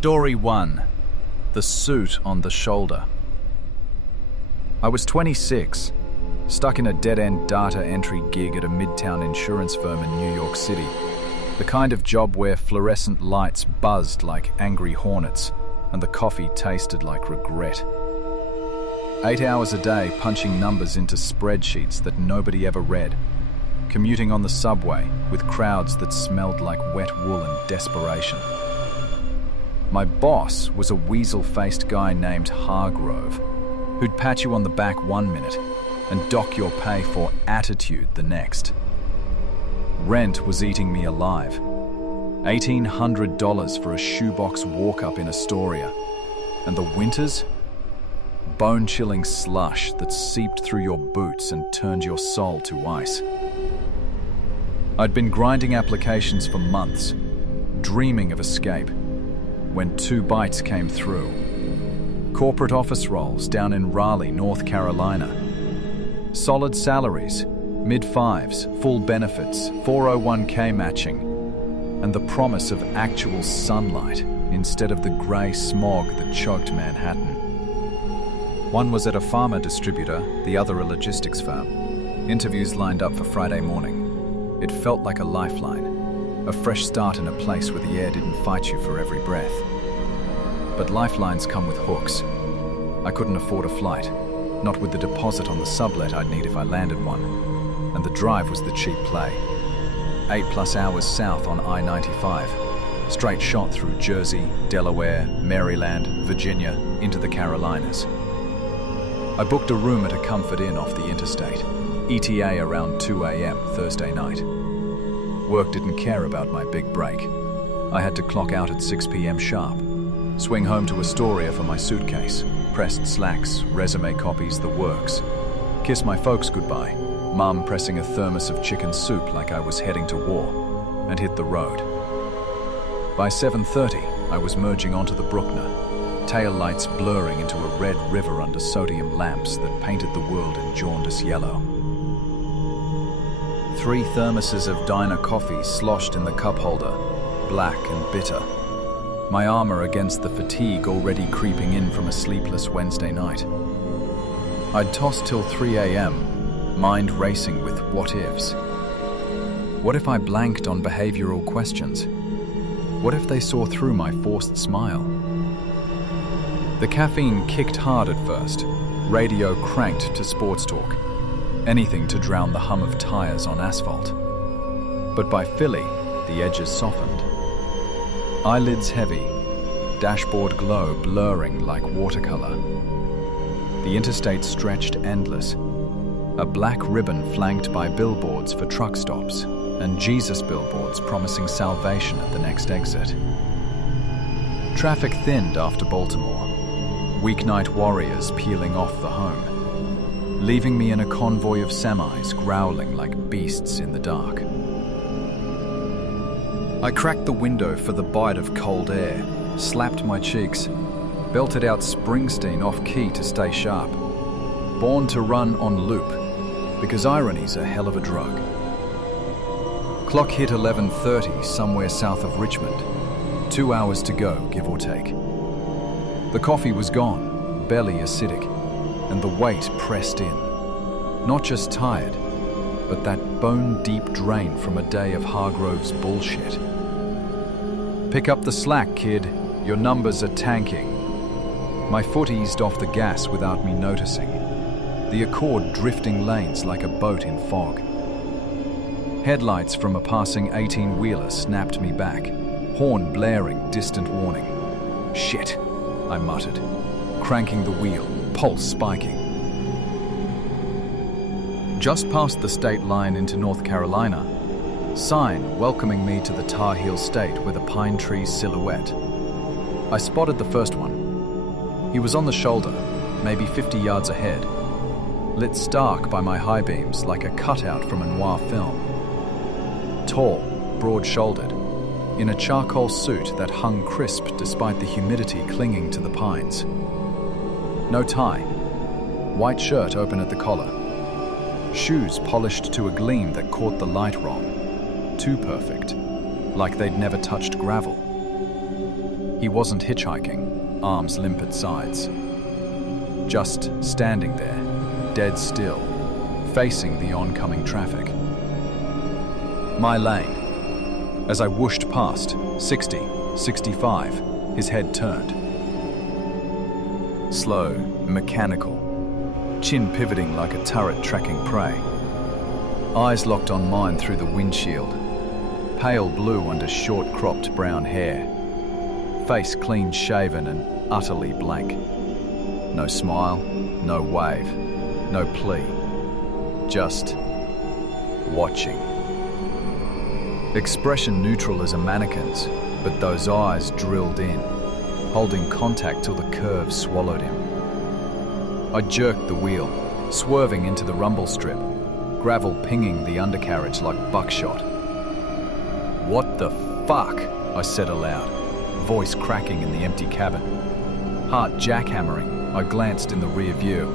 Story 1. The Suit on the Shoulder. I was 26, stuck in a dead-end data entry gig at a midtown insurance firm in New York City. The kind of job where fluorescent lights buzzed like angry hornets and the coffee tasted like regret. 8 hours a day punching numbers into spreadsheets that nobody ever read. Commuting on the subway with crowds that smelled like wet wool and desperation. My boss was a weasel-faced guy named Hargrove, who'd pat you on the back 1 minute and dock your pay for attitude the next. Rent was eating me alive. $1,800 for a shoebox walk-up in Astoria. And the winters? Bone-chilling slush that seeped through your boots and turned your soul to ice. I'd been grinding applications for months, dreaming of escape, when 2 bites came through. Corporate office roles down in Raleigh, North Carolina. Solid salaries, mid-fives, full benefits, 401k matching, and the promise of actual sunlight instead of the grey smog that choked Manhattan. One was at a pharma distributor, the other a logistics firm. Interviews lined up for Friday morning. It felt like a lifeline. A fresh start in a place where the air didn't fight you for every breath. But lifelines come with hooks. I couldn't afford a flight, not with the deposit on the sublet I'd need if I landed one. And the drive was the cheap play. 8+ hours south on I-95, straight shot through Jersey, Delaware, Maryland, Virginia, into the Carolinas. I booked a room at a Comfort Inn off the interstate, ETA around 2 a.m. Thursday night. Work didn't care about my big break. I had to clock out at 6 p.m. sharp, swing home to Astoria for my suitcase, pressed slacks, resume copies, the works. Kiss my folks goodbye, Mum pressing a thermos of chicken soup like I was heading to war, and hit the road. By 7:30, I was merging onto the Bruckner, tail lights blurring into a red river under sodium lamps that painted the world in jaundice yellow. 3 thermoses of diner coffee sloshed in the cup holder, black and bitter. My armor against the fatigue already creeping in from a sleepless Wednesday night. I'd tossed till 3 a.m., mind racing with what-ifs. What if I blanked on behavioral questions? What if they saw through my forced smile? The caffeine kicked hard at first, radio cranked to sports talk. Anything to drown the hum of tires on asphalt. But by Philly, the edges softened. Eyelids heavy, dashboard glow blurring like watercolor. The interstate stretched endless, a black ribbon flanked by billboards for truck stops and Jesus billboards promising salvation at the next exit. Traffic thinned after Baltimore, weeknight warriors peeling off the home, leaving me in a convoy of semis growling like beasts in the dark. I cracked the window for the bite of cold air, slapped my cheeks, belted out Springsteen off-key to stay sharp. Born to run on loop, because irony's a hell of a drug. Clock hit 11:30 somewhere south of Richmond. 2 hours to go, give or take. The coffee was gone, belly acidic, and the weight pressed in. Not just tired, but that bone-deep drain from a day of Hargrove's bullshit. Pick up the slack, kid. Your numbers are tanking. My foot eased off the gas without me noticing, the Accord drifting lanes like a boat in fog. Headlights from a passing 18-wheeler snapped me back, horn blaring distant warning. Shit, I muttered, cranking the wheel, pulse spiking. Just past the state line into North Carolina, sign welcoming me to the Tar Heel State with a pine tree silhouette. I spotted the first one. He was on the shoulder, maybe 50 yards ahead, lit stark by my high beams like a cutout from a noir film. Tall, broad-shouldered, in a charcoal suit that hung crisp despite the humidity clinging to the pines. No tie, white shirt open at the collar, shoes polished to a gleam that caught the light wrong, too perfect, like they'd never touched gravel. He wasn't hitchhiking, arms limp at sides. Just standing there, dead still, facing the oncoming traffic. My lane. As I whooshed past, 60, 65, his head turned. Slow, mechanical, chin pivoting like a turret tracking prey. Eyes locked on mine through the windshield. Pale blue under short-cropped brown hair. Face clean shaven and utterly blank. No smile, no wave, no plea. Just watching. Expression neutral as a mannequin's, but those eyes drilled in, holding contact till the curve swallowed him. I jerked the wheel, swerving into the rumble strip, gravel pinging the undercarriage like buckshot. "What the fuck?" I said aloud, voice cracking in the empty cabin. Heart jackhammering, I glanced in the rear view,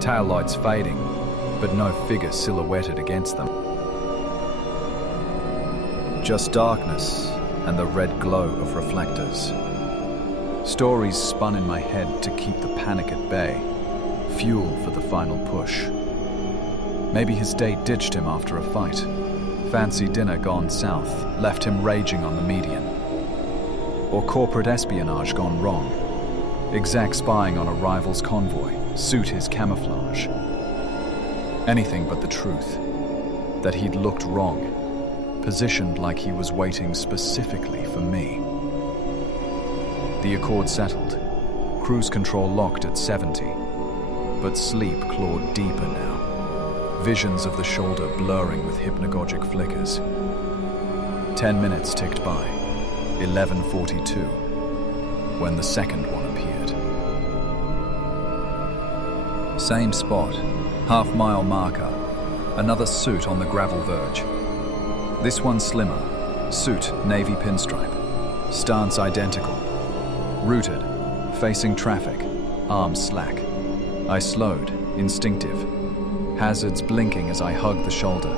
taillights fading, but no figure silhouetted against them. Just darkness and the red glow of reflectors. Stories spun in my head to keep the panic at bay, fuel for the final push. Maybe his date ditched him after a fight. Fancy dinner gone south, left him raging on the median. Or corporate espionage gone wrong. Exact spying on a rival's convoy, suit his camouflage. Anything but the truth. That he'd looked wrong, positioned like he was waiting specifically for me. The Accord settled, cruise control locked at 70, but sleep clawed deeper now. Visions of the shoulder blurring with hypnagogic flickers. 10 minutes ticked by, 11:42, when the second one appeared. Same spot, half-mile marker, another suit on the gravel verge. This one slimmer, suit navy pinstripe, stance identical. Rooted, facing traffic, arms slack. I slowed, instinctive. Hazards blinking as I hugged the shoulder.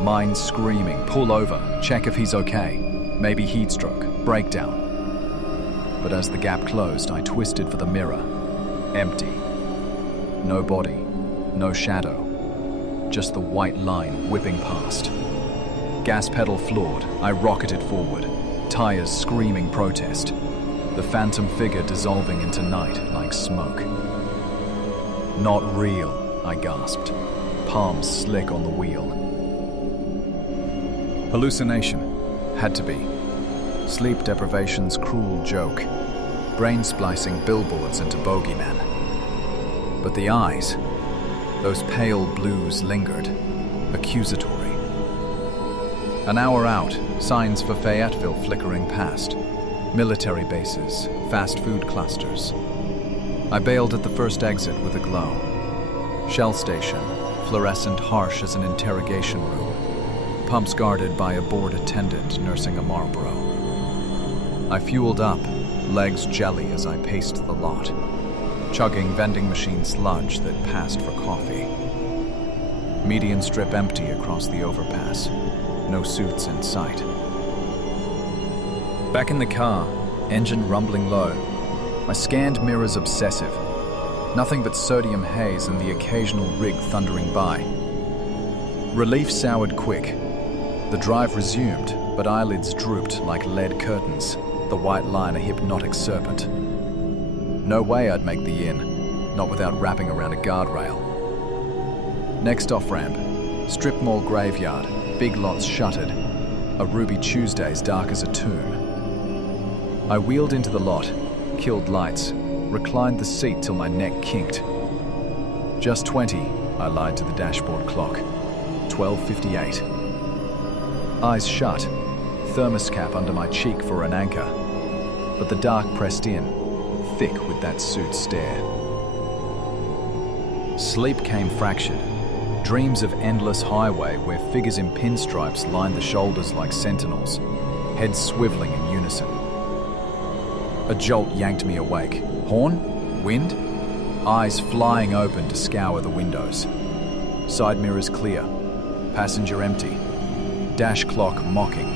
Mind screaming, pull over, check if he's okay. Maybe heat stroke, breakdown. But as the gap closed, I twisted for the mirror. Empty. No body, no shadow. Just the white line whipping past. Gas pedal floored, I rocketed forward. Tires screaming protest. The phantom figure dissolving into night like smoke. Not real, I gasped, palms slick on the wheel. Hallucination. Had to be. Sleep deprivation's cruel joke. Brain splicing billboards into bogeyman. But the eyes, those pale blues lingered, accusatory. An hour out, signs for Fayetteville flickering past. Military bases, fast food clusters. I bailed at the first exit with a glow. Shell station, fluorescent harsh as an interrogation room. Pumps guarded by a bored attendant nursing a Marlboro. I fueled up, legs jelly as I paced the lot, chugging vending machine sludge that passed for coffee. Median strip empty across the overpass. No suits in sight. Back in the car, engine rumbling low. My scanned mirrors obsessive. Nothing but sodium haze and the occasional rig thundering by. Relief soured quick. The drive resumed, but eyelids drooped like lead curtains, the white line a hypnotic serpent. No way I'd make the inn, not without wrapping around a guardrail. Next off-ramp, strip mall graveyard, big lots shuttered, a Ruby Tuesdays dark as a tomb. I wheeled into the lot, killed lights, reclined the seat till my neck kinked. Just 20, I lied to the dashboard clock. 12:58. Eyes shut, thermos cap under my cheek for an anchor. But the dark pressed in, thick with that suit stare. Sleep came fractured. Dreams of endless highway where figures in pinstripes lined the shoulders like sentinels, heads swiveling in unison. A jolt yanked me awake. Horn? Wind? Eyes flying open to scour the windows. Side mirrors clear. Passenger empty. Dash clock mocking.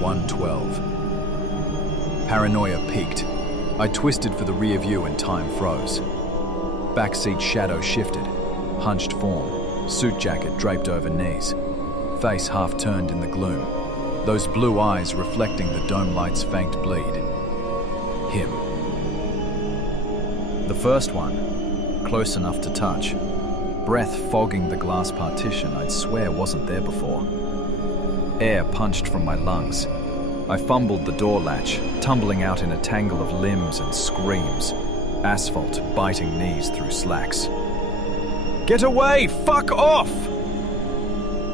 1:12. Paranoia peaked. I twisted for the rear view and time froze. Backseat shadow shifted, hunched form, suit jacket draped over knees, face half turned in the gloom, those blue eyes reflecting the dome light's faint bleed. Him. The first one, close enough to touch, breath fogging the glass partition I'd swear wasn't there before. Air punched from my lungs. I fumbled the door latch, tumbling out in a tangle of limbs and screams, asphalt biting knees through slacks. "Get away! Fuck off!"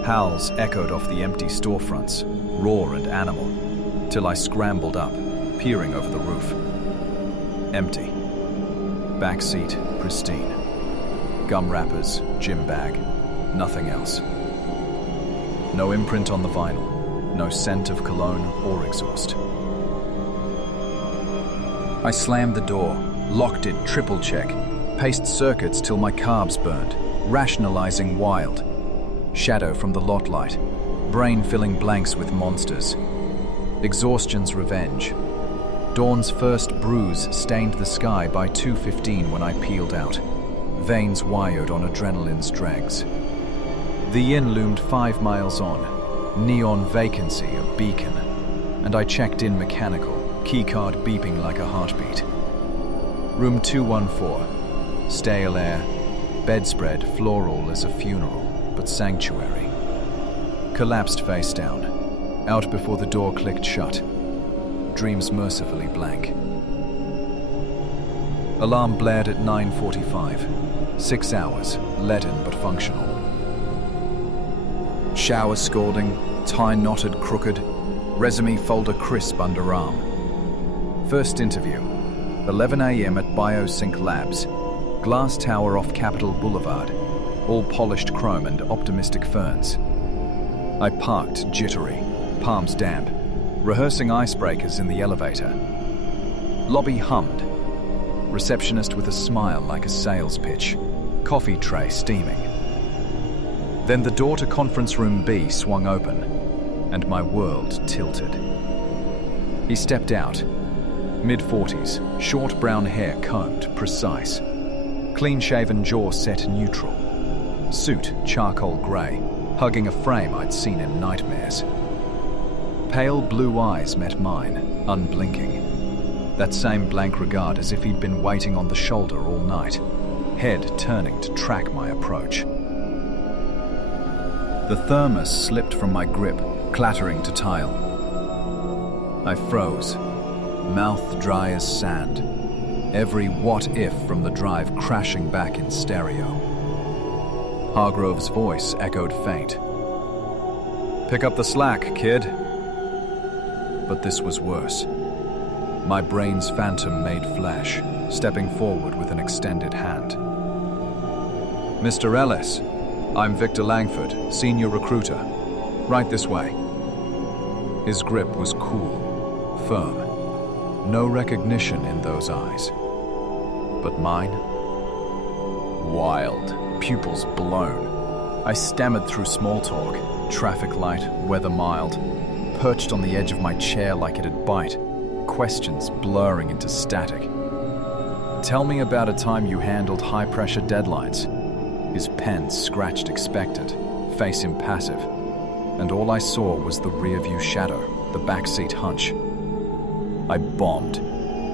Howls echoed off the empty storefronts, raw and animal, till I scrambled up, peering over the roof. Empty. Back seat, pristine. Gum wrappers, gym bag, nothing else. No imprint on the vinyl, no scent of cologne or exhaust. I slammed the door, locked it triple check, paced circuits till my carbs burned, rationalizing wild. Shadow from the lot light, brain filling blanks with monsters. Exhaustion's revenge. Dawn's first bruise stained the sky by 2:15 when I peeled out, veins wired on adrenaline's dregs. The inn loomed 5 miles on, neon vacancy a beacon, and I checked in mechanical, keycard beeping like a heartbeat. Room 214, stale air, bedspread floral as a funeral, but sanctuary. Collapsed face down, out before the door clicked shut. Dreams mercifully blank. Alarm blared at 9:45. 6 hours, leaden but functional. Shower scalding, tie knotted crooked, resume folder crisp underarm. First interview, 11 a.m. at BioSync Labs, glass tower off Capitol Boulevard, all polished chrome and optimistic ferns. I parked jittery, palms damp, rehearsing icebreakers in the elevator. Lobby hummed. Receptionist with a smile like a sales pitch. Coffee tray steaming. Then the door to conference room B swung open, and my world tilted. He stepped out. Mid-40s, short brown hair combed, precise. Clean-shaven jaw set neutral. Suit charcoal grey, hugging a frame I'd seen in nightmares. Pale blue eyes met mine, unblinking. That same blank regard as if he'd been waiting on the shoulder all night, head turning to track my approach. The thermos slipped from my grip, clattering to tile. I froze, mouth dry as sand, every what-if from the drive crashing back in stereo. Hargrove's voice echoed faint. "Pick up the slack, kid." But this was worse. My brain's phantom made flesh, stepping forward with an extended hand. "Mr. Ellis, I'm Victor Langford, senior recruiter. Right this way." His grip was cool, firm. No recognition in those eyes. But mine? Wild, pupils blown. I stammered through small talk, traffic light, weather mild, perched on the edge of my chair like it'd bite, questions blurring into static. "Tell me about a time you handled high-pressure deadlines." His pen scratched expectant, face impassive, and all I saw was the rear-view shadow, the backseat hunch. I bombed,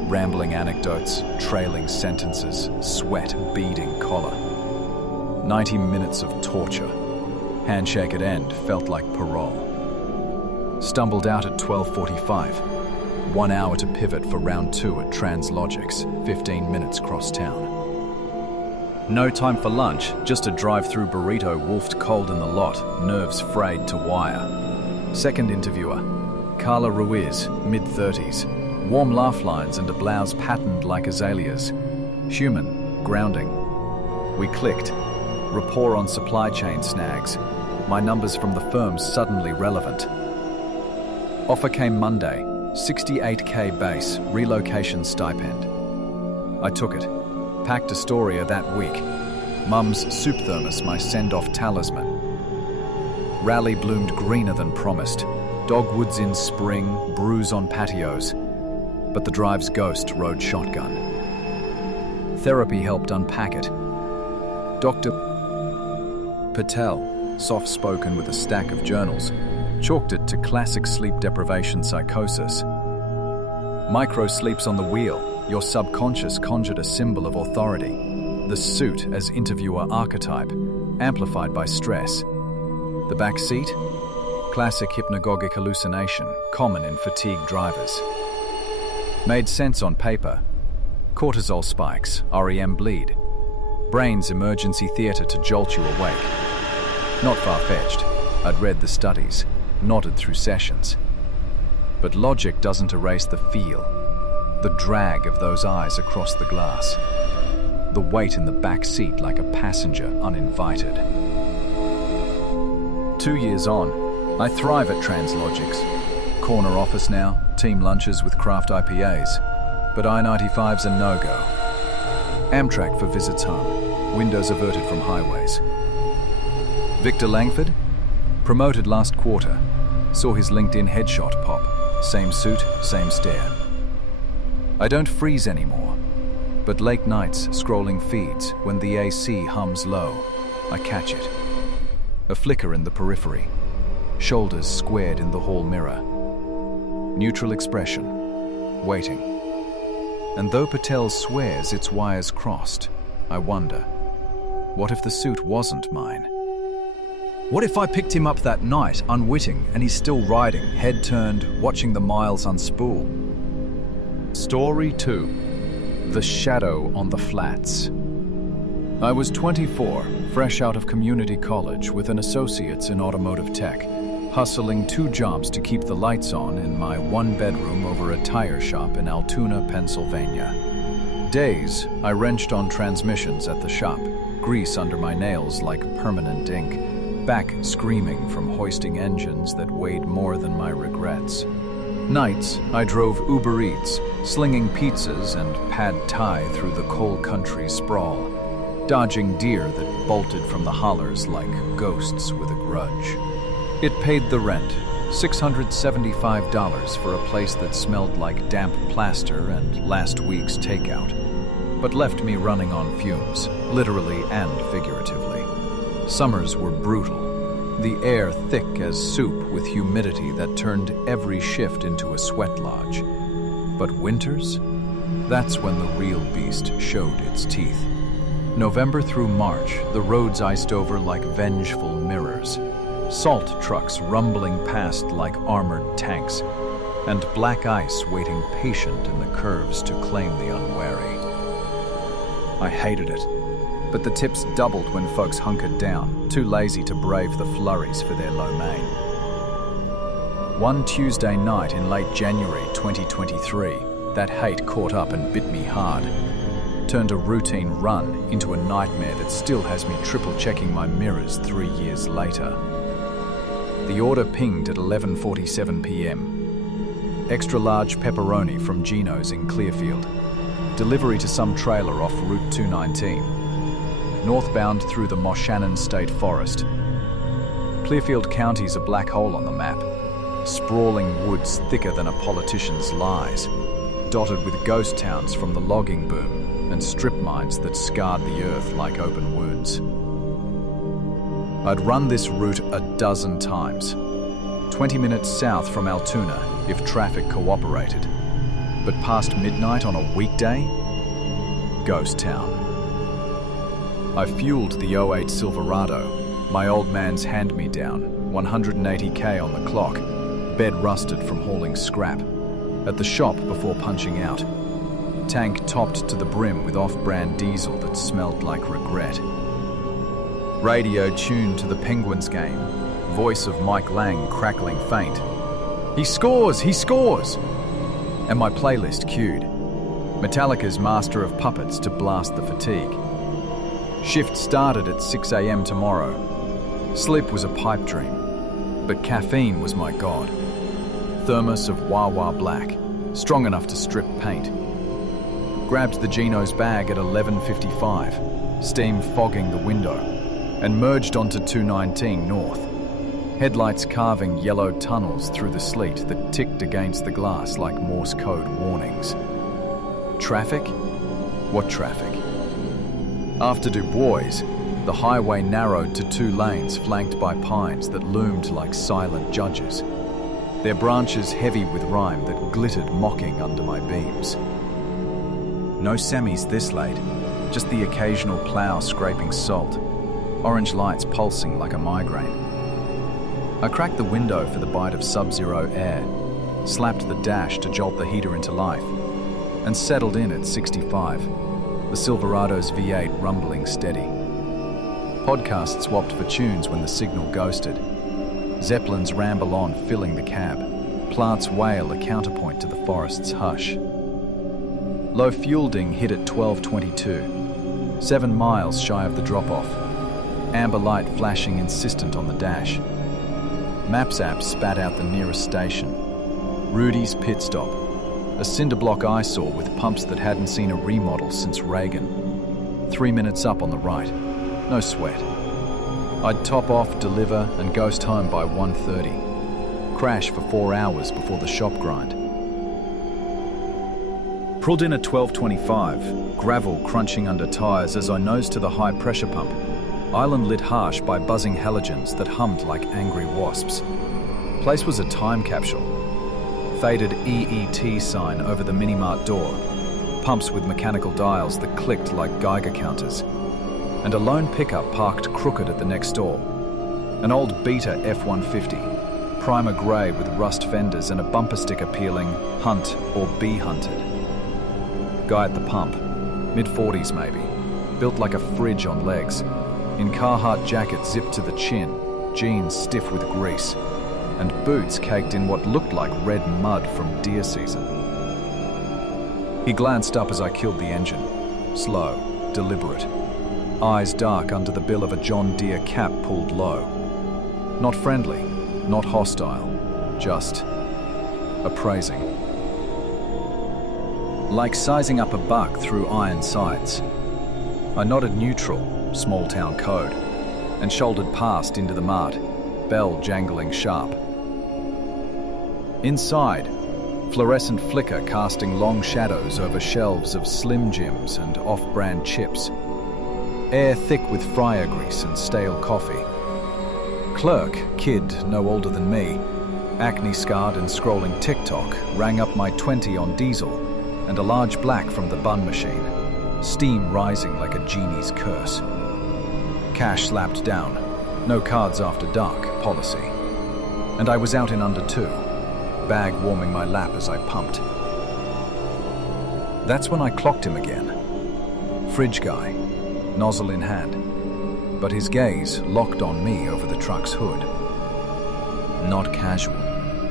rambling anecdotes, trailing sentences, sweat beading collar. 90 minutes of torture. Handshake at end felt like parole. Stumbled out at 12:45. 1 hour to pivot for round 2 at Translogics, 15 minutes cross town. No time for lunch, just a drive-through burrito wolfed cold in the lot, nerves frayed to wire. Second interviewer, Carla Ruiz, mid-30s, warm laugh lines and a blouse patterned like azaleas. Human, grounding. We clicked. Rapport on supply chain snags. My numbers from the firm suddenly relevant. Offer came Monday, 68K base, relocation stipend. I took it. Packed Astoria that week. Mum's soup thermos, my send-off talisman. Raleigh bloomed greener than promised. Dogwoods in spring, brews on patios. but the drive's ghost rode shotgun. Therapy helped unpack it. Dr. Patel, soft-spoken with a stack of journals, chalked it to classic sleep deprivation psychosis. Micro-sleeps on the wheel, your subconscious conjured a symbol of authority. The suit as interviewer archetype, amplified by stress. The back seat? Classic hypnagogic hallucination, common in fatigued drivers. Made sense on paper. Cortisol spikes, REM bleed. Brain's emergency theatre to jolt you awake. Not far-fetched. I'd read the studies, nodded through sessions. But logic doesn't erase the feel, the drag of those eyes across the glass, the weight in the back seat like a passenger uninvited. 2 years on, I thrive at Translogics. Corner office now, team lunches with craft IPAs, but I-95's a no-go. Amtrak for visits home, windows averted from highways. Victor Langford? Promoted last quarter, saw his LinkedIn headshot pop. Same suit, same stare. I don't freeze anymore, but late nights scrolling feeds when the AC hums low, I catch it. A flicker in the periphery, shoulders squared in the hall mirror. Neutral expression, waiting. And though Patel swears its wires crossed, I wonder, what if the suit wasn't mine? What if I picked him up that night, unwitting, and he's still riding, head turned, watching the miles unspool? Story 2. The Shadow on the Flats. I was 24, fresh out of community college with an associate's in automotive tech, hustling 2 jobs to keep the lights on in my 1-bedroom over a tire shop in Altoona, Pennsylvania. Days, I wrenched on transmissions at the shop, grease under my nails like permanent ink. Back screaming from hoisting engines that weighed more than my regrets. Nights, I drove Uber Eats, slinging pizzas and pad thai through the coal country sprawl, dodging deer that bolted from the hollers like ghosts with a grudge. It paid the rent, $675 for a place that smelled like damp plaster and last week's takeout, but left me running on fumes, literally and figuratively. Summers were brutal, the air thick as soup with humidity that turned every shift into a sweat lodge. But winters? That's when the real beast showed its teeth. November through March, the roads iced over like vengeful mirrors. Salt trucks rumbling past like armored tanks, and black ice waiting patient in the curves to claim the unwary. I hated it. But the tips doubled when folks hunkered down, too lazy to brave the flurries for their lo mein. One Tuesday night in late January 2023, that hate caught up and bit me hard. Turned a routine run into a nightmare that still has me triple-checking my mirrors 3 years later. The order pinged at 11:47 p.m. Extra large pepperoni from Gino's in Clearfield. Delivery to some trailer off Route 219. Northbound through the Moshannon State Forest. Clearfield County's a black hole on the map. Sprawling woods thicker than a politician's lies, dotted with ghost towns from the logging boom and strip mines that scarred the earth like open wounds. I'd run this route a dozen times, 20 minutes south from Altoona if traffic cooperated. But past midnight on a weekday? Ghost town. I fueled the '08 Silverado, my old man's hand-me-down, 180k on the clock, bed rusted from hauling scrap, at the shop before punching out. Tank topped to the brim with off-brand diesel that smelled like regret. Radio tuned to the Penguins game, voice of Mike Lang crackling faint. He scores! He scores! And my playlist cued. Metallica's Master of Puppets to blast the fatigue. Shift started at 6 a.m. tomorrow. Sleep was a pipe dream, but caffeine was my god. Thermos of Wawa Black, strong enough to strip paint. Grabbed the Gino's bag at 11:55, steam fogging the window, and merged onto 219 north. headlights carving yellow tunnels through the sleet that ticked against the glass like Morse code warnings. Traffic? What traffic? After Du Bois, the highway narrowed to 2 lanes flanked by pines that loomed like silent judges, their branches heavy with rime that glittered mocking under my beams. No semis this late, just the occasional plough scraping salt, orange lights pulsing like a migraine. I cracked the window for the bite of sub-zero air, slapped the dash to jolt the heater into life, and settled in at 65, the Silverado's V8 rumbling steady. Podcast swapped for tunes when the signal ghosted. Zeppelins ramble on, filling the cab. Plants wail a counterpoint to the forest's hush. Low fuel ding hit at 12:22, 7 miles shy of the drop-off. Amber light flashing insistent on the dash. Maps app spat out the nearest station. Rudy's Pit Stop, a cinder block eyesore with pumps that hadn't seen a remodel since Reagan. 3 minutes up on the right. No sweat. I'd top off, deliver, and ghost home by 1:30. Crash for 4 hours before the shop grind. Pulled in at 12:25, gravel crunching under tires as I nosed to the high-pressure pump. Island lit harsh by buzzing halogens that hummed like angry wasps. Place was a time capsule. Faded EET sign over the mini-mart door. Pumps with mechanical dials that clicked like Geiger counters. And a lone pickup parked crooked at the next stall. An old Beta F-150, primer grey with rust fenders and a bumper sticker peeling, "Hunt" or "Be Hunted." Guy at the pump, mid-40s maybe, built like a fridge on legs, in Carhartt jacket zipped to the chin, jeans stiff with grease, and boots caked in what looked like red mud from deer season. He glanced up as I killed the engine, slow, deliberate. Eyes dark under the bill of a John Deere cap pulled low. Not friendly, not hostile, just appraising. Like sizing up a buck through iron sights. I nodded neutral, small town code, and shouldered past into the mart, bell jangling sharp. Inside, fluorescent flicker casting long shadows over shelves of Slim Jims and off-brand chips. Air thick with fryer grease and stale coffee. Clerk, kid no older than me, acne-scarred and scrolling TikTok, rang up my 20 on diesel and a large black from the bun machine, steam rising like a genie's curse. Cash slapped down, no cards after dark policy. And I was out in under 2, bag warming my lap as I pumped. That's when I clocked him again. Fridge guy, nozzle in hand, but his gaze locked on me over the truck's hood. Not casual,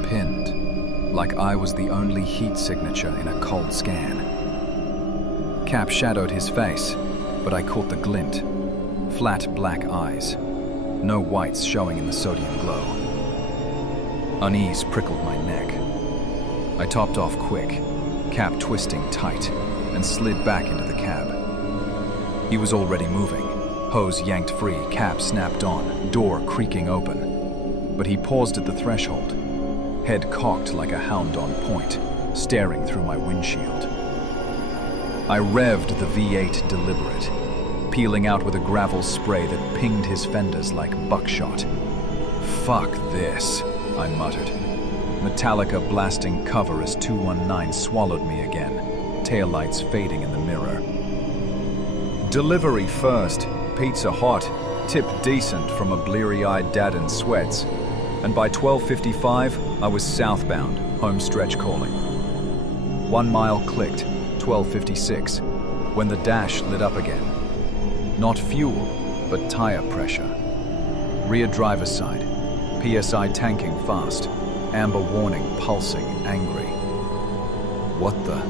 pinned, like I was the only heat signature in a cold scan. Cap shadowed his face, but I caught the glint. Flat black eyes, no whites showing in the sodium glow. Unease prickled my neck. I topped off quick, cap twisting tight, and slid back into the cab. He was already moving, hose yanked free, cap snapped on, door creaking open. But he paused at the threshold, head cocked like a hound on point, staring through my windshield. I revved the V8 deliberate, peeling out with a gravel spray that pinged his fenders like buckshot. "Fuck this," I muttered. Metallica blasting cover as 219 swallowed me again, taillights fading in the mirror. Delivery first, pizza hot, tip decent from a bleary-eyed dad in sweats. And by 12:55, I was southbound, home stretch calling. 1 mile clicked, 12:56, when the dash lit up again. Not fuel, but tire pressure. Rear driver's side, PSI tanking fast, amber warning pulsing, angry. What the?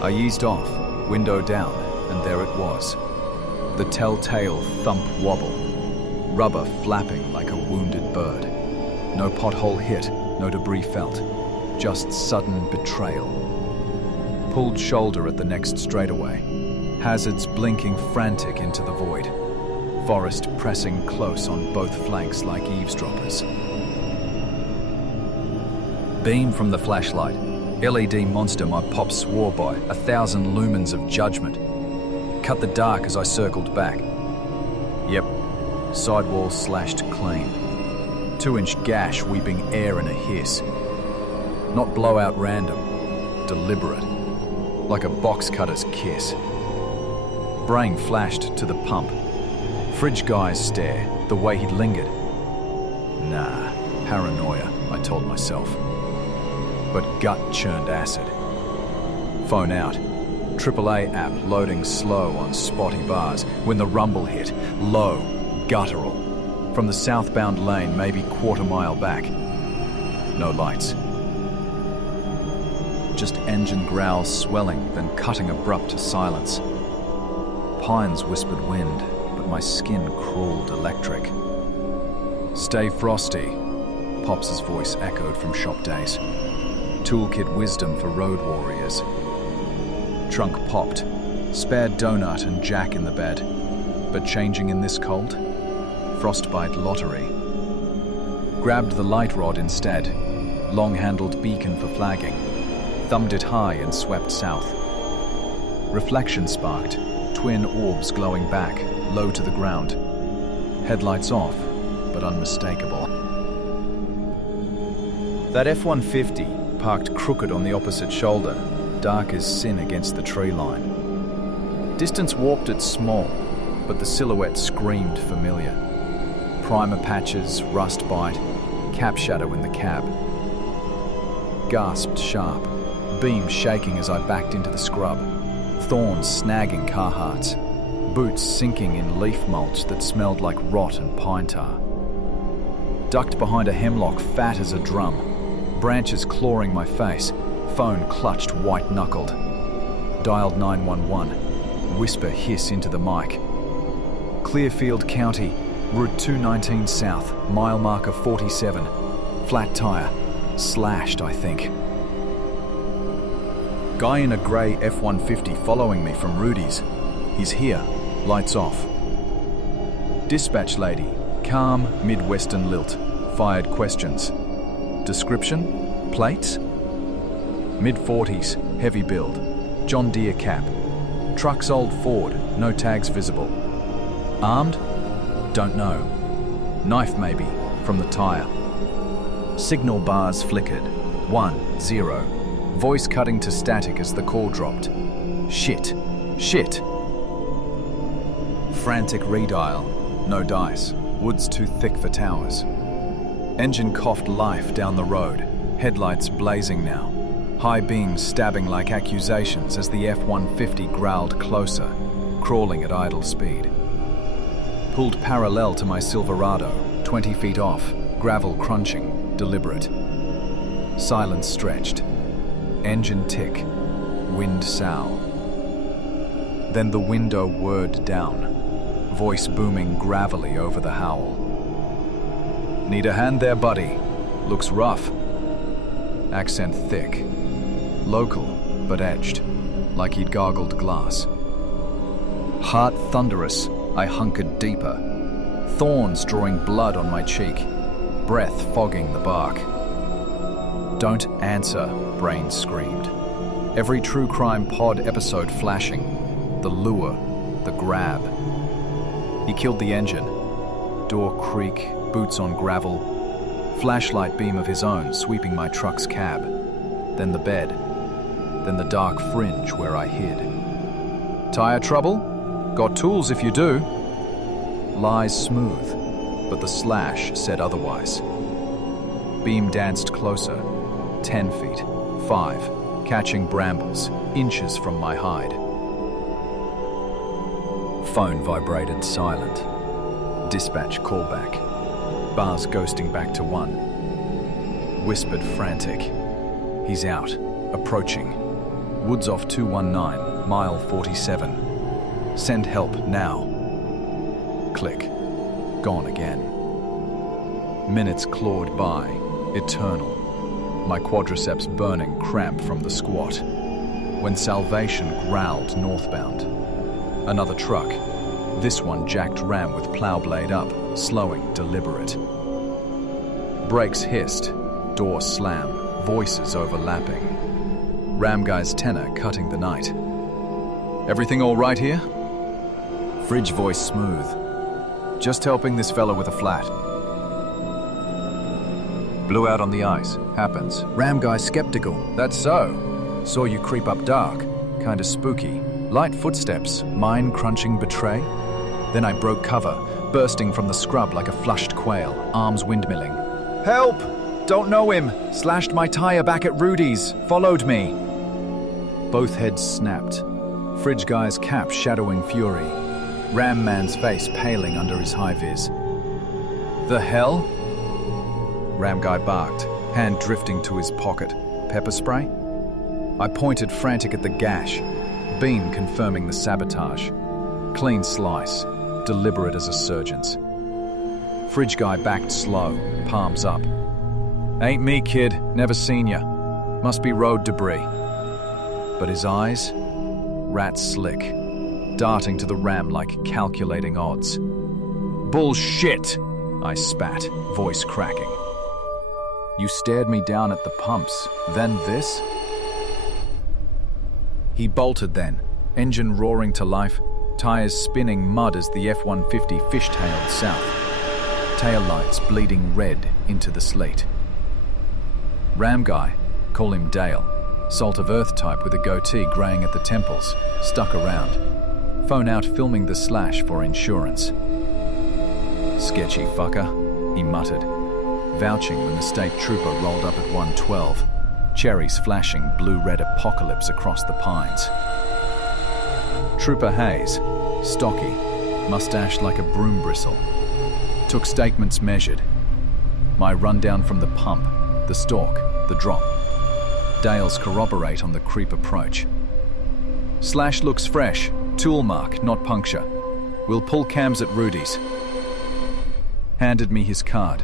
I eased off, window down, and there it was. The telltale thump wobble, rubber flapping like a wounded bird. No pothole hit, no debris felt, just sudden betrayal. Pulled shoulder at the next straightaway, hazards blinking frantic into the void. Forest pressing close on both flanks like eavesdroppers. Beam from the flashlight. LED monster my pop swore by, 1,000 lumens of judgment. Cut the dark as I circled back. Yep, sidewall slashed clean. 2-inch gash weeping air in a hiss. Not blowout random, deliberate. Like a box cutter's kiss. Brain flashed to the pump. Fridge guy's stare, the way he'd lingered. Nah, paranoia, I told myself. But gut churned acid. Phone out. AAA app loading slow on spotty bars when the rumble hit. Low, guttural. From the southbound lane, maybe quarter-mile back. No lights. Just engine growls swelling, then cutting abrupt to silence. Pines whispered wind, but my skin crawled electric. Stay frosty, Pops' voice echoed from shop days. Toolkit wisdom for road warriors. Trunk popped, spared donut and Jack in the bed. But changing in this cold? Frostbite lottery. Grabbed the light rod instead, long-handled beacon for flagging. Thumbed it high and swept south. Reflection sparked, twin orbs glowing back, low to the ground. Headlights off, but unmistakable. That F-150 parked crooked on the opposite shoulder, dark as sin against the tree line. Distance warped it small, but the silhouette screamed familiar. Primer patches, rust bite, cap shadow in the cab. Gasped sharp, beam shaking as I backed into the scrub. Thorns snagging Carhartts, boots sinking in leaf mulch that smelled like rot and pine tar. Ducked behind a hemlock fat as a drum, branches clawing my face, phone clutched white-knuckled. Dialed 911, whisper hiss into the mic. Clearfield County, Route 219 South, mile marker 47. Flat tire, slashed I think. Guy in a grey F-150 following me from Rudy's. He's here, lights off. Dispatch lady, calm, Midwestern lilt, fired questions. Description? Plates? Mid-40s, heavy build, John Deere cap. Truck's old Ford, no tags visible. Armed? Don't know. Knife maybe, from the tire. Signal bars flickered. 1, 0. Voice cutting to static as the call dropped. Shit. Shit. Frantic redial. No dice. Woods too thick for towers. Engine coughed life down the road. Headlights blazing now. High beams stabbing like accusations as the F-150 growled closer, crawling at idle speed. Pulled parallel to my Silverado, 20 feet off, gravel crunching, deliberate. Silence stretched. Engine tick. Wind sough. Then the window whirred down, voice booming gravelly over the howl. Need a hand there, buddy. Looks rough. Accent thick. Local, but edged, like he'd gargled glass. Heart thunderous, I hunkered deeper. Thorns drawing blood on my cheek. Breath fogging the bark. Don't answer, brain screamed. Every true crime pod episode flashing. The lure, the grab. He killed the engine. Door creak, boots on gravel. Flashlight beam of his own sweeping my truck's cab. Then the bed. Then the dark fringe where I hid. Tire trouble? Got tools if you do. Lies smooth, but the slash said otherwise. Beam danced closer. 10 feet, 5, catching brambles, inches from my hide. Phone vibrated silent. Dispatch callback. Bars ghosting back to 1. Whispered frantic. He's out, approaching. Woods off 219, mile 47. Send help now. Click. Gone again. Minutes clawed by, eternal. My quadriceps burning cramp from the squat. When salvation growled northbound. Another truck. This one jacked ram with plow blade up, slowing, deliberate. Brakes hissed, door slam, voices overlapping. Ram guy's tenor cutting the night. Everything all right here? Fridge voice smooth. Just helping this fella with a flat. Blew out on the ice. Happens. Ram guy skeptical. That's so. Saw you creep up dark. Kinda spooky. Light footsteps. Mine crunching betray. Then I broke cover, bursting from the scrub like a flushed quail, arms windmilling. Help! Don't know him. Slashed my tire back at Rudy's. Followed me. Both heads snapped. Fridge guy's cap shadowing fury. Ram man's face paling under his high vis. The hell? Ram guy barked, hand drifting to his pocket. Pepper spray? I pointed frantic at the gash. Bean confirming the sabotage. Clean slice, deliberate as a surgeon's. Fridge guy backed slow, palms up. Ain't me, kid. Never seen ya. Must be road debris. But his eyes? Rat slick, darting to the ram like calculating odds. Bullshit! I spat, voice cracking. You stared me down at the pumps, then this? He bolted then, engine roaring to life, tires spinning mud as the F-150 fishtailed south. Tail lights bleeding red into the sleet. Ram guy, call him Dale, salt of earth type with a goatee graying at the temples, stuck around. Phone out filming the slash for insurance. Sketchy fucker, he muttered, vouching when the state trooper rolled up at 112, cherries flashing blue-red apocalypse across the pines. Trooper Hayes, stocky, mustached like a broom bristle, took statements measured. My rundown from the pump, the stalk, the drop. Dale's corroborate on the creep approach. Slash looks fresh, tool mark, not puncture. We'll pull cams at Rudy's. Handed me his card.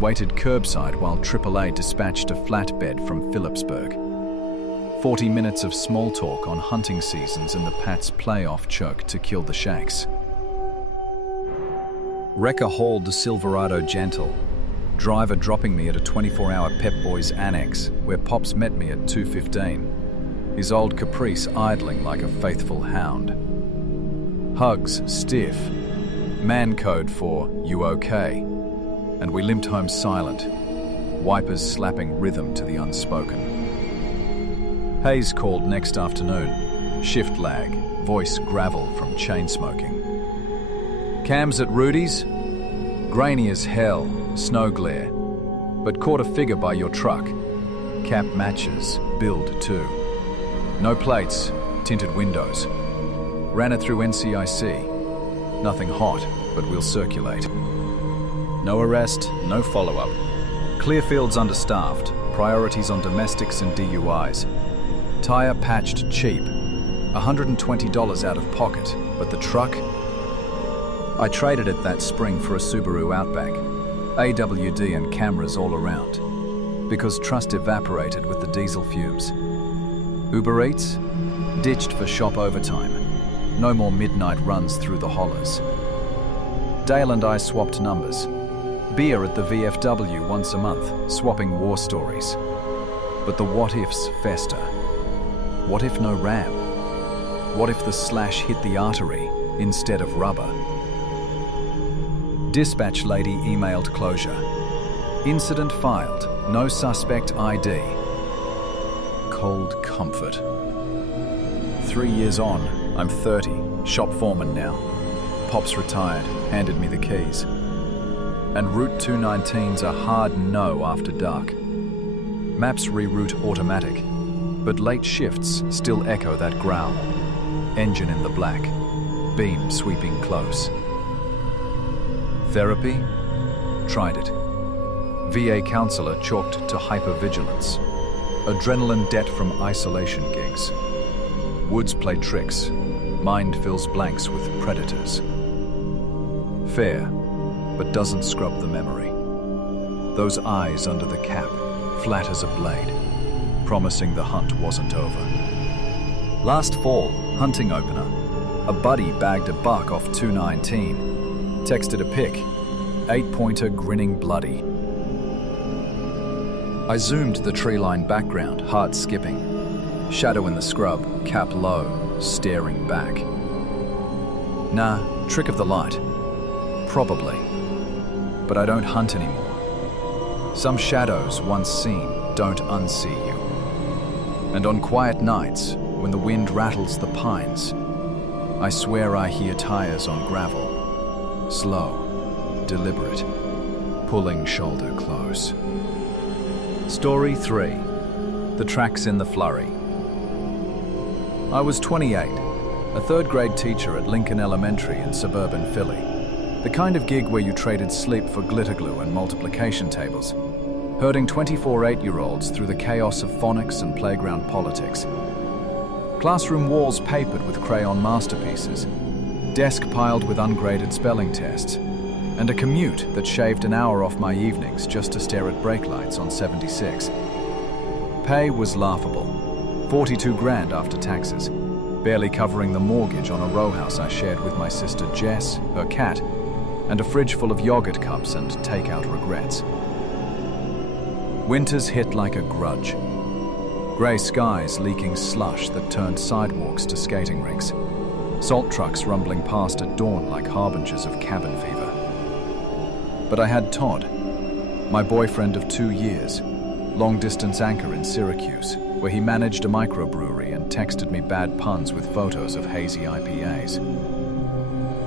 Waited curbside while AAA dispatched a flatbed from Phillipsburg. 40 minutes of small talk on hunting seasons and the Pats' playoff choke to kill the Shakes. Wrecker hauled the Silverado gentle. Driver dropping me at a 24-hour Pep Boys annex, where Pops met me at 2:15. His old Caprice idling like a faithful hound. Hugs stiff. Man code for, you okay? And we limped home silent, wipers slapping rhythm to the unspoken. Hayes called next afternoon, shift lag, voice gravel from chain smoking. Cams at Rudy's? Grainy as hell, snow glare, but caught a figure by your truck. Cap matches, build too. No plates, tinted windows. Ran it through NCIC. Nothing hot, but we'll circulate. No arrest, no follow-up. Clearfield's understaffed, priorities on domestics and DUIs. Tire patched cheap. $120 out of pocket, but the truck? I traded it that spring for a Subaru Outback. AWD and cameras all around. Because trust evaporated with the diesel fumes. Uber Eats? Ditched for shop overtime. No more midnight runs through the hollows. Dale and I swapped numbers. Beer at the VFW once a month, swapping war stories. But the what-ifs fester. What if no ram? What if the slash hit the artery instead of rubber? Dispatch lady emailed closure. Incident filed, no suspect ID. Cold comfort. 3 years on, I'm 30, shop foreman now. Pops retired, handed me the keys. And Route 219's a hard no after dark. Maps reroute automatic, but late shifts still echo that growl. Engine in the black, beam sweeping close. Therapy? Tried it. VA counselor chalked to hypervigilance. Adrenaline debt from isolation gigs. Woods play tricks. Mind fills blanks with predators. Fair, but doesn't scrub the memory. Those eyes under the cap, flat as a blade, promising the hunt wasn't over. Last fall, hunting opener. A buddy bagged a buck off 219. Texted a pic. 8-pointer grinning bloody. I zoomed the tree-lined background, heart skipping. Shadow in the scrub, cap low, staring back. Nah, trick of the light. Probably. But I don't hunt anymore. Some shadows, once seen, don't unsee you. And on quiet nights, when the wind rattles the pines, I swear I hear tires on gravel. Slow, deliberate, pulling shoulder close. Story 3. The Tracks in the Flurry. I was 28, a third-grade teacher at Lincoln Elementary in suburban Philly. The kind of gig where you traded sleep for glitter glue and multiplication tables, herding 24 8-year-olds through the chaos of phonics and playground politics. Classroom walls papered with crayon masterpieces, desk piled with ungraded spelling tests, and a commute that shaved an hour off my evenings just to stare at brake lights on 76. Pay was laughable, 42 grand after taxes, barely covering the mortgage on a row house I shared with my sister Jess, her cat, and a fridge full of yogurt cups and takeout regrets. Winters hit like a grudge. Grey skies leaking slush that turned sidewalks to skating rinks. Salt trucks rumbling past at dawn like harbingers of cabin fever. But I had Todd, my boyfriend of 2 years, long-distance anchor in Syracuse, where he managed a microbrewery and texted me bad puns with photos of hazy IPAs.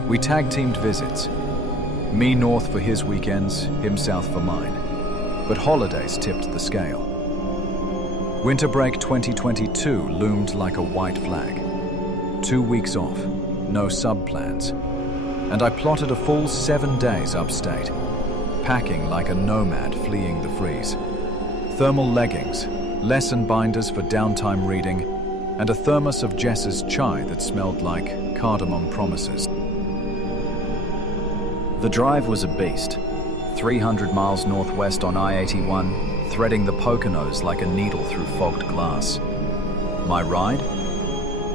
We tag-teamed visits. Me north for his weekends, him south for mine. But holidays tipped the scale. Winter break 2022 loomed like a white flag. 2 weeks off, no sub-plans. And I plotted a full 7 days upstate, packing like a nomad fleeing the freeze. Thermal leggings, lesson binders for downtime reading, and a thermos of Jess's chai that smelled like cardamom promises. The drive was a beast. 300 miles northwest on I-81, threading the Poconos like a needle through fogged glass. My ride?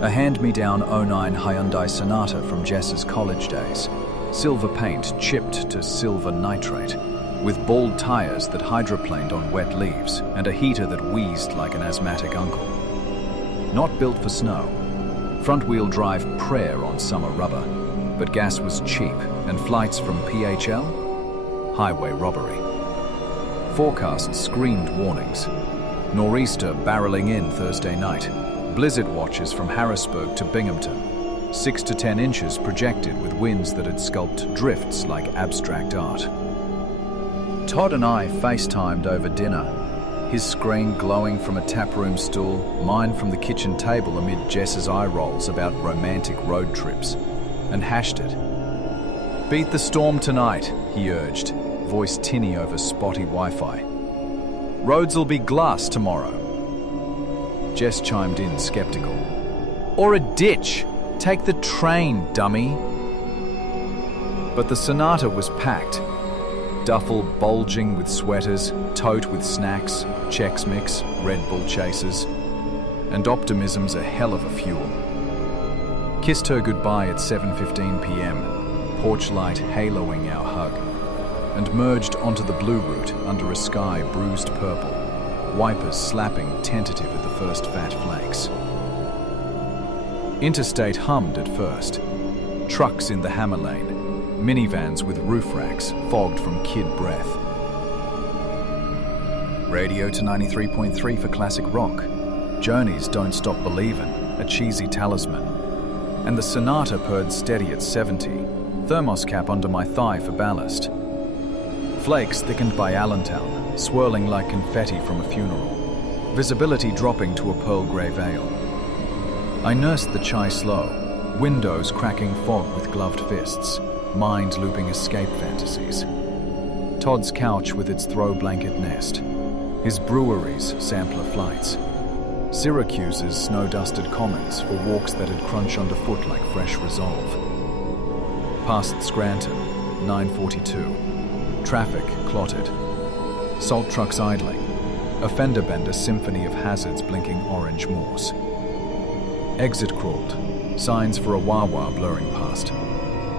A hand-me-down 09 Hyundai Sonata from Jess's college days. Silver paint chipped to silver nitrate, with bald tires that hydroplaned on wet leaves and a heater that wheezed like an asthmatic uncle. Not built for snow. Front-wheel drive prayer on summer rubber, but gas was cheap and flights from PHL? Highway robbery. Forecasts screamed warnings. Nor'easter barreling in Thursday night. Blizzard watches from Harrisburg to Binghamton. 6 to 10 inches projected with winds that had sculpted drifts like abstract art. Todd and I FaceTimed over dinner, his screen glowing from a taproom stool, mine from the kitchen table amid Jess's eye rolls about romantic road trips, and hashed it. "Beat the storm tonight," he urged, voice tinny over spotty Wi-Fi. "Roads'll be glass tomorrow." Jess chimed in skeptical. "Or a ditch! Take the train, dummy!" But the Sonata was packed. Duffel bulging with sweaters, tote with snacks, Chex Mix, Red Bull chasers. And optimism's a hell of a fuel. Kissed her goodbye at 7:15 p.m., porch light haloing our hug, and merged onto the blue route under a sky bruised purple, wipers slapping tentative at the first fat flakes. Interstate hummed at first. Trucks in the hammer lane, minivans with roof racks fogged from kid breath. Radio to 93.3 for classic rock. Journey's Don't Stop Believin', a cheesy talisman. And the Sonata purred steady at 70, thermos cap under my thigh for ballast. Flakes thickened by Allentown, swirling like confetti from a funeral. Visibility dropping to a pearl grey veil. I nursed the chai slow, windows cracking fog with gloved fists, mind looping escape fantasies. Todd's couch with its throw blanket nest, his brewery's sampler flights, Syracuse's snow-dusted commons for walks that'd crunch underfoot like fresh resolve. Past Scranton, 9:42, traffic clotted, salt trucks idling, a fender bender symphony of hazards blinking orange Morse. Exit crawled, Signs for a Wawa blurring past.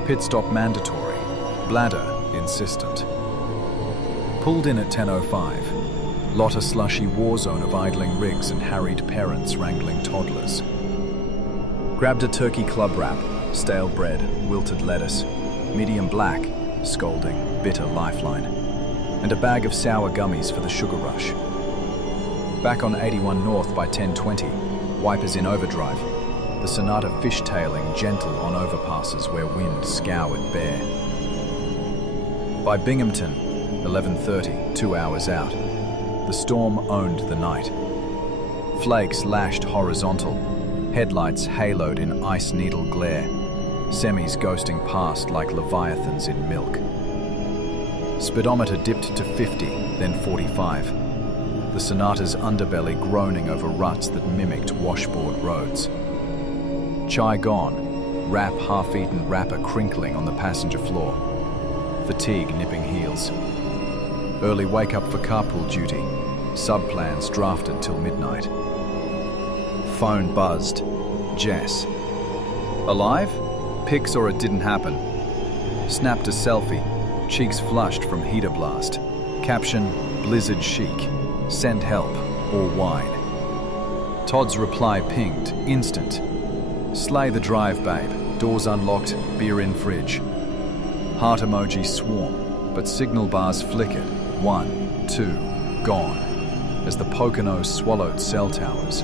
Pit stop mandatory. Bladder insistent. Pulled in at 10:05. Lot of slushy war zone of idling rigs and harried parents wrangling toddlers. Grabbed a turkey club wrap, stale bread, wilted lettuce, medium black, scalding, bitter lifeline, and a bag of sour gummies for the sugar rush. Back on 81 North by 10:20, wipers in overdrive, the Sonata fishtailing gentle on overpasses where wind scoured bare. By Binghamton, 11:30, 2 hours out, the storm owned the night. Flakes lashed horizontal, headlights haloed in ice needle glare, semis ghosting past like leviathans in milk. Speedometer dipped to 50, then 45. The Sonata's underbelly groaning over ruts that mimicked washboard roads. Chai gone, wrap half-eaten wrapper crinkling on the passenger floor. Fatigue nipping heels. Early wake-up for carpool duty. Sub-plans drafted till midnight. Phone buzzed. Jess. Alive? Pics or it didn't happen. Snapped a selfie. Cheeks flushed from heater blast. Caption, blizzard chic. Send help or wine. Todd's reply pinged, instant. Slay the drive, babe. Doors unlocked, beer in fridge. Heart emoji swarm, but signal bars flickered. 1, 2, gone. As the Poconos swallowed cell towers.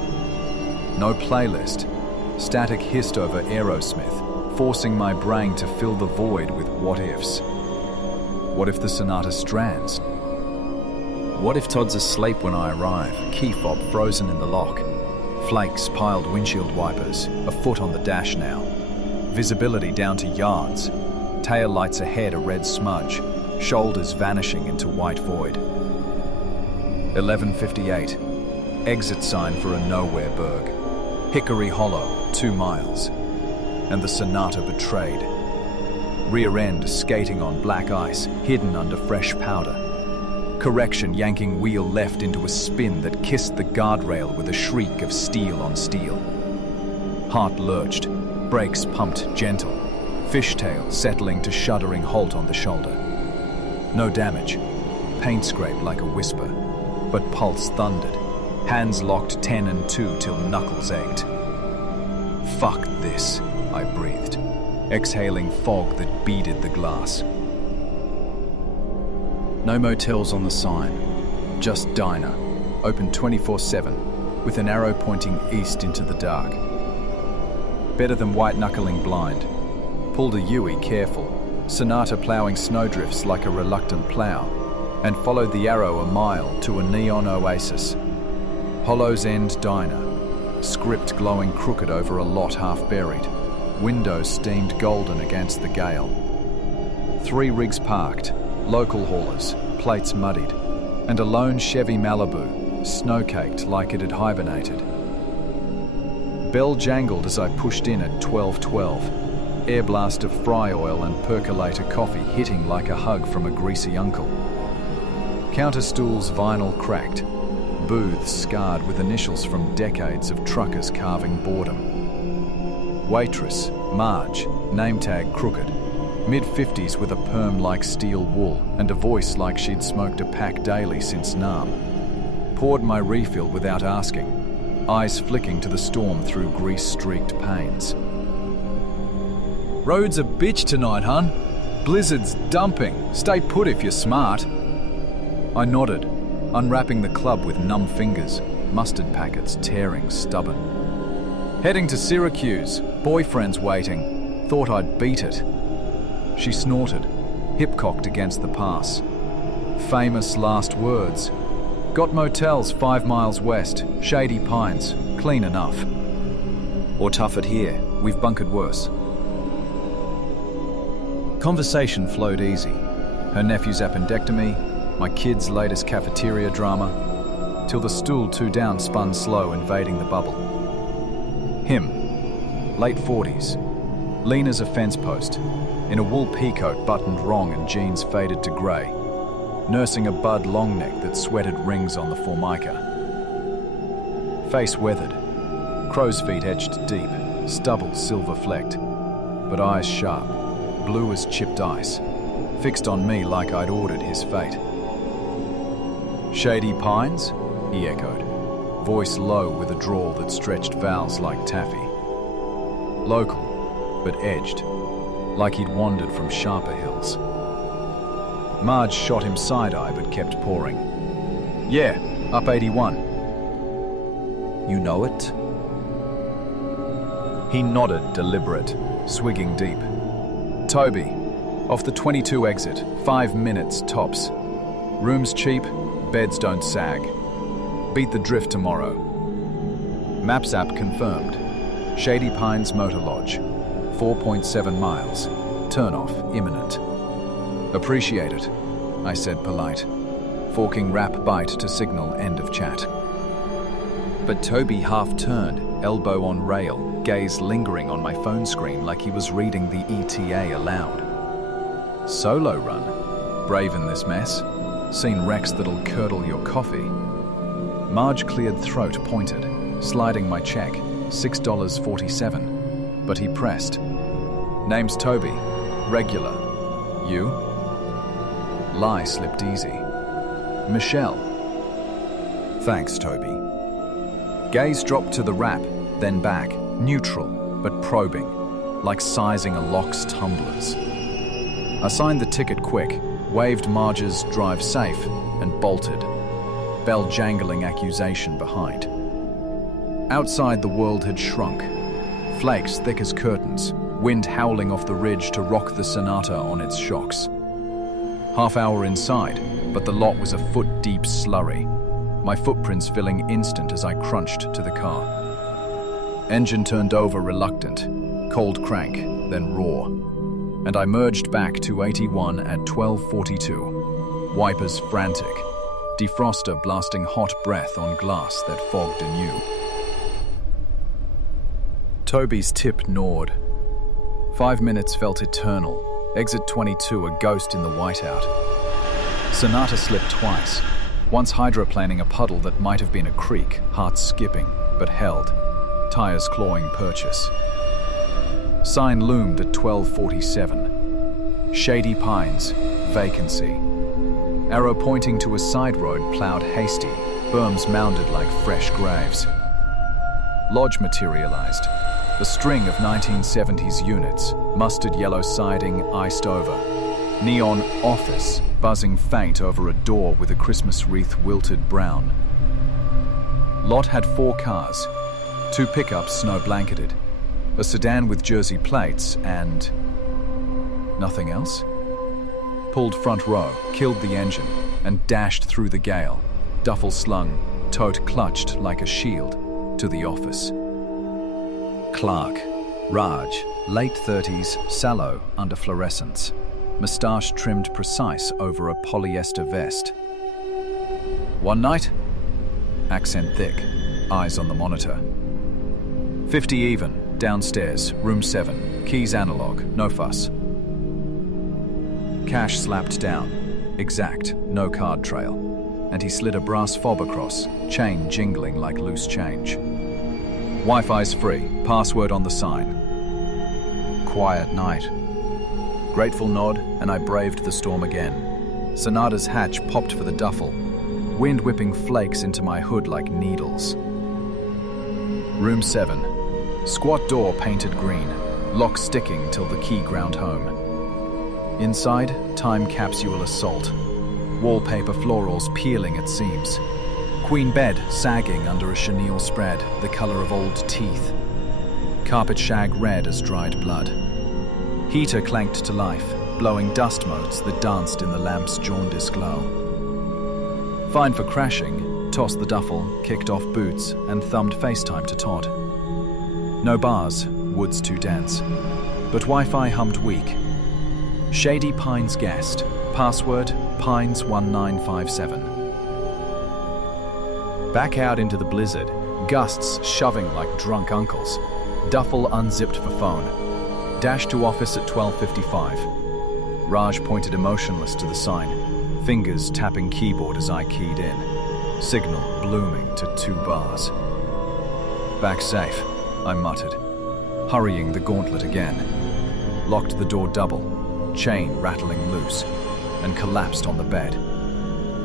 No playlist. Static hissed over Aerosmith, forcing my brain to fill the void with what-ifs. What if the Sonata strands? What if Todd's asleep when I arrive, key fob frozen in the lock? Flakes piled windshield wipers, a foot on the dash now. Visibility down to yards. Tail lights ahead a red smudge, shoulders vanishing into white void. 11:58. Exit sign for a nowhere burg. Hickory Hollow, 2 miles. And the Sonata betrayed. Rear end skating on black ice, hidden under fresh powder. Correction yanking wheel left into a spin that kissed the guardrail with a shriek of steel on steel. Heart lurched, brakes pumped gentle, fishtail settling to shuddering halt on the shoulder. No damage, paint scrape like a whisper, but pulse thundered, hands locked 10 and 2 till knuckles ached. Fuck this, I breathed, exhaling fog that beaded the glass. No motels on the sign, just diner, open 24/7, with an arrow pointing east into the dark. Better than white-knuckling blind. Pulled a Yui careful, Sonata ploughing snowdrifts like a reluctant plough, and followed the arrow a mile to a neon oasis. Hollow's End Diner, script glowing crooked over a lot half buried, windows steamed golden against the gale. 3 rigs parked, local haulers, plates muddied, and a lone Chevy Malibu, snow-caked like it had hibernated. Bell jangled as I pushed in at 12:12, air blast of fry oil and percolator coffee hitting like a hug from a greasy uncle. Counter stools vinyl cracked, booths scarred with initials from decades of truckers carving boredom. Waitress, Marge, name tag crooked, mid-50s with a perm like steel wool and a voice like she'd smoked a pack daily since Nam. Poured my refill without asking, eyes flicking to the storm through grease-streaked panes. Road's a bitch tonight, hun. Blizzard's dumping. Stay put if you're smart. I nodded, unwrapping the club with numb fingers, mustard packets tearing stubborn. Heading to Syracuse, boyfriend's waiting. Thought I'd beat it. She snorted, hip-cocked against the pass. Famous last words. Got motels 5 miles west, Shady Pines, clean enough. Or tough it here, we've bunkered worse. Conversation flowed easy. Her nephew's appendectomy, my kid's latest cafeteria drama, till the stool 2 down spun slow, invading the bubble. Him, late 40s, lean as a fence post, in a wool peacoat buttoned wrong and jeans faded to grey, nursing a bud long neck that sweated rings on the formica. Face weathered, crow's feet etched deep, stubble silver-flecked, but eyes sharp, blue as chipped ice, fixed on me like I'd ordered his fate. "Shady Pines?" he echoed, voice low with a drawl that stretched vowels like taffy. Local, but edged, like he'd wandered from sharper hills. Marge shot him side-eye but kept pouring. "Yeah, up 81. You know it? He nodded, deliberate, swigging deep. "Toby, off the 22 exit, 5 minutes tops. Rooms cheap, beds don't sag. Beat the drift tomorrow." Maps app confirmed. Shady Pines Motor Lodge, 4.7 miles. Turn-off imminent. "Appreciate it," I said polite, forking wrap bite to signal end of chat. But Toby half-turned, elbow on rail, gaze lingering on my phone screen like he was reading the ETA aloud. "Solo run? Brave in this mess? Seen wrecks that'll curdle your coffee?" Marge cleared throat pointed, sliding my check, $6.47, but he pressed. "Name's Toby. Regular. You?" Lie slipped easy. "Michelle." Thanks, Toby. Gaze dropped to the wrap, then back, neutral, but probing, like sizing a lock's tumblers. I signed the ticket quick, waved Marge's drive safe, and bolted, bell jangling accusation behind. Outside, the world had shrunk. Flakes thick as curtains, wind howling off the ridge to rock the Sonata on its shocks. Half hour inside, but the lot was a foot-deep slurry, my footprints filling instant as I crunched to the car. Engine turned over reluctant, cold crank, then roar, and I merged back to 81 at 12:42, wipers frantic, defroster blasting hot breath on glass that fogged anew. Toby's tip gnawed. 5 minutes felt eternal, exit 22 a ghost in the whiteout. Sonata slipped twice, once hydroplaning a puddle that might have been a creek, heart skipping, but held, tires clawing purchase. Sign loomed at 12:47. Shady Pines, vacancy. Arrow pointing to a side road plowed hasty, berms mounded like fresh graves. Lodge materialized, a string of 1970s units, mustard yellow siding iced over. Neon office buzzing faint over a door with a Christmas wreath wilted brown. Lot had 4 cars, 2 pickups snow-blanketed, a sedan with jersey plates, and nothing else? Pulled front row, killed the engine, and dashed through the gale, duffel slung, tote clutched like a shield, to the office. Clark, Raj, late 30s, sallow under fluorescence, moustache trimmed precise over a polyester vest. "One night?" Accent thick, eyes on the monitor. 50 even, downstairs, room 7, keys analog, no fuss. Cash slapped down, exact, no card trail, and he slid a brass fob across, chain jingling like loose change. "Wi-Fi's free, password on the sign." Quiet night. Grateful nod, and I braved the storm again. Sonata's hatch popped for the duffel, wind whipping flakes into my hood like needles. Room 7. Squat door painted green, lock sticking till the key ground home. Inside, time capsule assault. Wallpaper florals peeling at seams. Queen bed sagging under a chenille spread, the color of old teeth. Carpet shag red as dried blood. Heater clanked to life, blowing dust motes that danced in the lamp's jaundice glow. Fine for crashing, tossed the duffel, kicked off boots, and thumbed FaceTime to Todd. No bars, woods too dense, but Wi-Fi hummed weak. Shady Pines guest, password Pines1957. Back out into the blizzard, gusts shoving like drunk uncles. Duffel unzipped for phone. Dashed to office at 12:55. Raj pointed emotionless to the sign, fingers tapping keyboard as I keyed in. Signal blooming to 2 bars. "Back safe," I muttered. hurrying the gauntlet again. Locked the door double, chain rattling loose, and collapsed on the bed.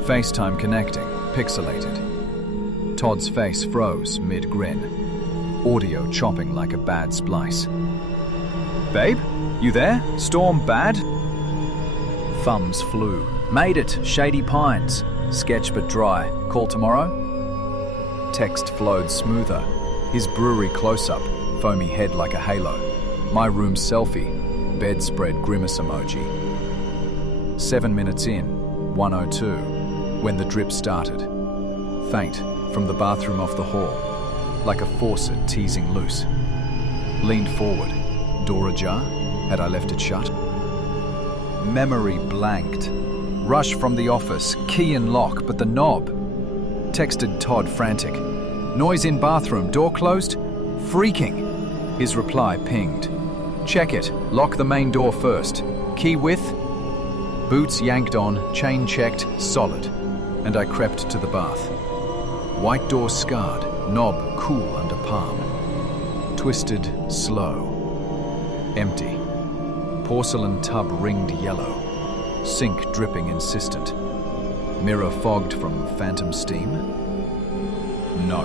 FaceTime connecting, pixelated. Todd's face froze mid-grin, audio chopping like a bad splice. "Babe, you there? Storm bad?" Thumbs flew. "Made it, Shady Pines. Sketch but dry. Call tomorrow?" Text flowed smoother. His brewery close-up, foamy head like a halo. My room selfie, bedspread grimace emoji. 7 minutes in, 1:02, when the drip started. Faint, from the bathroom off the hall, like a faucet teasing loose. Leaned forward, door ajar, had I left it shut? Memory blanked. Rush from the office, key and lock, but the knob. Texted Todd frantic. "Noise in bathroom, door closed? Freaking." His reply pinged. "Check it, lock the main door first. Key with?" Boots yanked on, chain checked, solid. And I crept to the bath. White door scarred, knob cool under palm. Twisted, slow. Empty. Porcelain tub ringed yellow. Sink dripping insistent. Mirror fogged from phantom steam? No.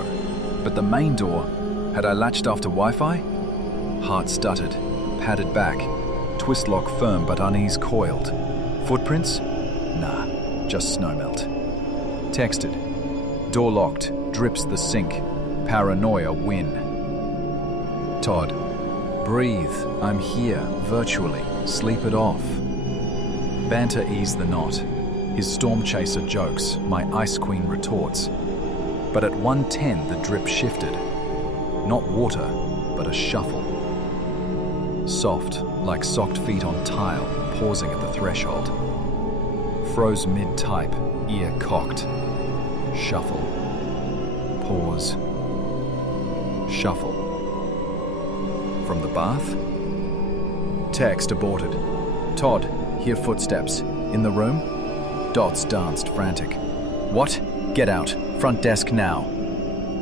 But the main door, had I latched after Wi-Fi? Heart stuttered, padded back. Twist lock firm but unease coiled. Footprints? Nah, just snowmelt. Texted. Door locked, drips the sink. Paranoia win. Todd. Breathe, I'm here, virtually. Sleep it off. Banter eased the knot. His storm chaser jokes, my ice queen retorts. But at 1:10 the drip shifted. Not water, but a shuffle. Soft, like socked feet on tile, pausing at the threshold. Froze mid-type, ear cocked. Shuffle. Pause. Shuffle. From the bath? Text aborted. Todd, hear footsteps. In the room? Dots danced frantic. What? Get out. Front desk now.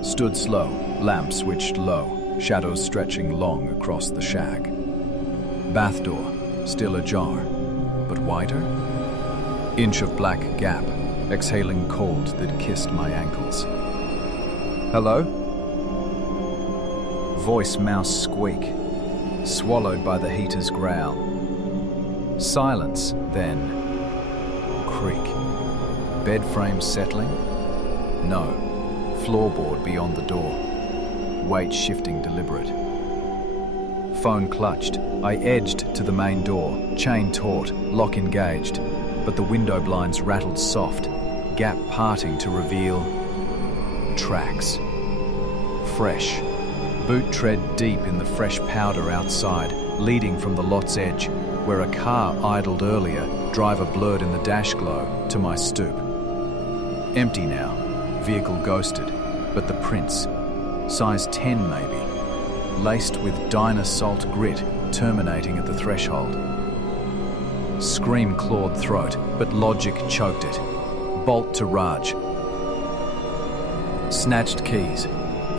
Stood slow, lamp switched low, shadows stretching long across the shag. Bath door, still ajar, but wider? Inch of black gap, exhaling cold that kissed my ankles. Hello? Voice mouse squeak, swallowed by the heater's growl. Silence, then. Creak. Bed frame settling? No. Floorboard beyond the door. Weight shifting deliberate. Phone clutched. I edged to the main door, chain taut, lock engaged, but the window blinds rattled soft, gap parting to reveal tracks. Fresh. Boot tread deep in the fresh powder outside, leading from the lot's edge, where a car idled earlier, driver blurred in the dash glow, to my stoop. Empty now, vehicle ghosted, but the prints, size 10 maybe, laced with diner salt grit, terminating at the threshold. Scream clawed throat, but logic choked it. Bolt to Raj. Snatched keys.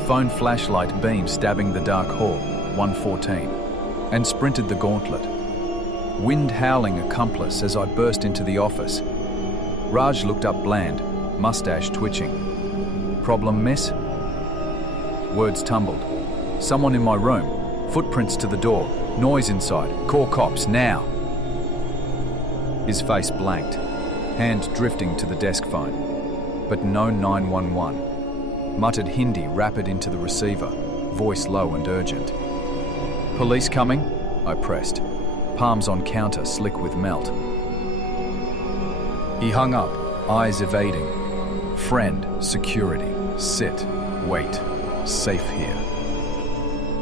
Phone flashlight beam stabbing the dark hall, 1:14, and sprinted the gauntlet. Wind howling accomplice as I burst into the office. Raj looked up bland, mustache twitching. Problem, miss? Words tumbled. Someone in my room. Footprints to the door. Noise inside. Call cops, now. His face blanked. Hand drifting to the desk phone. But no 911. Muttered Hindi rapid into the receiver. Voice low and urgent. Police coming? I pressed. Palms on counter, slick with melt. He hung up, eyes evading. Friend, security, sit, wait, safe here.